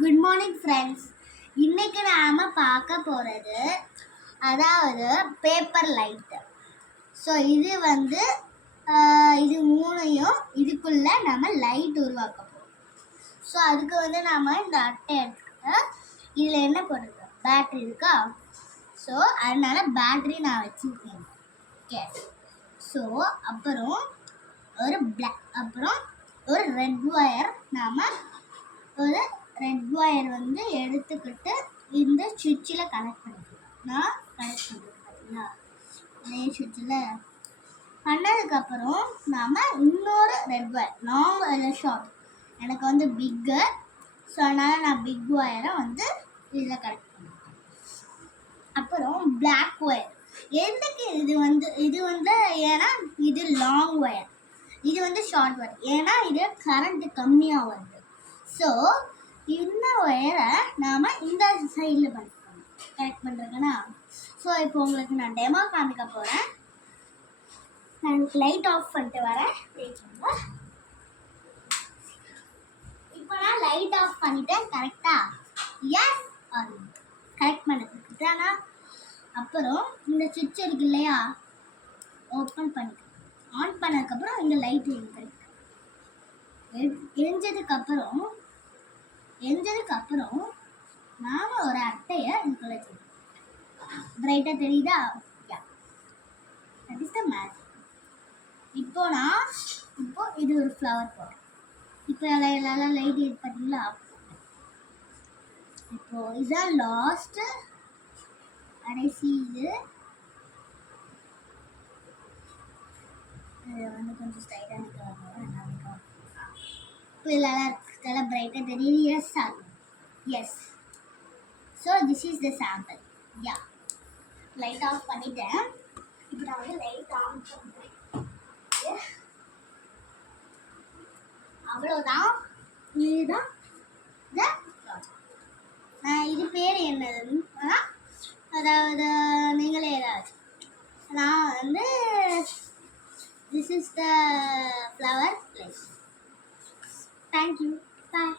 Good morning friends. இன்னைக்கு நாம பார்க்க போகிறது அதாவது பேப்பர் லைட்டு. ஸோ இது வந்து இது மூணையும் இதுக்குள்ள நம்ம லைட் உருவாக்க போகிறோம். ஸோ அதுக்கு வந்து நாம் இந்த அட்டை எடுத்துக்கிட்டு இதில் என்ன போட்டிருக்கோம், பேட்ரி இருக்கா. ஸோ அதனால பேட்ரி நான் வச்சுருக்கேன். ஓகே. ஸோ அப்புறம் ஒரு ரெட் ஒயர் ஒரு ரெட் ஒயர் வந்து எடுத்துக்கிட்டு இந்த சுவிட்சில் கனெக்ட் பண்ணிக்கலாம். நான் கனெக்ட் பண்ணுறேன் பார்த்தீங்களா, அதே சுவிட்சில் பண்ணதுக்கப்புறம் நாம் இன்னொரு red wire, long wire short, எனக்கு வந்து பிக்கு. ஸோ அதனால் நான் பிக் ஒயரை வந்து இதில் கனெக்ட் பண்ணுறேன். அப்புறம் பிளாக் ஒயர் எதுக்கு இது வந்து ஏன்னா இது லாங் ஒயர், இது வந்து ஷார்ட் ஒயர், ஏன்னா இது கரண்ட் கம்மியாக வருது. ஸோ இந்த ஒயரை நாம் இந்த சைடில் பண்ணிக்கணும், கனெக்ட் பண்ணுறதுன்னா. ஸோ இப்போ உங்களுக்கு நான் டெமோ காமிக்க போகிறேன். நான் லைட் ஆஃப் பண்ணிட்டு வரேன். இப்போ நான் லைட் ஆஃப் பண்ணிட்டேன். கரெக்டாக எஸ் கரெக்ட் பண்ணதுக்கு தானா. அப்புறம் இந்த சுவிட்ச் இருக்கு இல்லையா, ஓப்பன் பண்ணிக்கலாம். ஆன் பண்ணதுக்கப்புறம் இந்த லைட் எரிஞ்சதுக்கப்புறம் நாம் ஒரு அட்டையை இதுக்குள்ள பிரைட்டாக தெரியுதா. That is the magic. இப்போ இது ஒரு ஃப்ளவர் போடுறேன். இப்போ எல்லாம் லைட் பார்த்தீங்களா. இப்போ இதுதான் லாஸ்ட் கடைசி. இது வந்து கொஞ்சம் ஸ்டைலாக நிற்கலாம். இப்போ இதெல்லாம் பிரைட்டாக தெரியுது. எஸ் ஆகும். Yes. So this is the sample. Yeah, light off பண்ணிட்டேன். இப்போ நான் வந்து லைட் ஆன் பண்ணுறேன். அவ்வளோதான். இதுதான் இது பேர் என்னதுன்னா, அதாவது நீங்களே ஏதாவது, நான் வந்து this is the flower place. Thank you. Bye.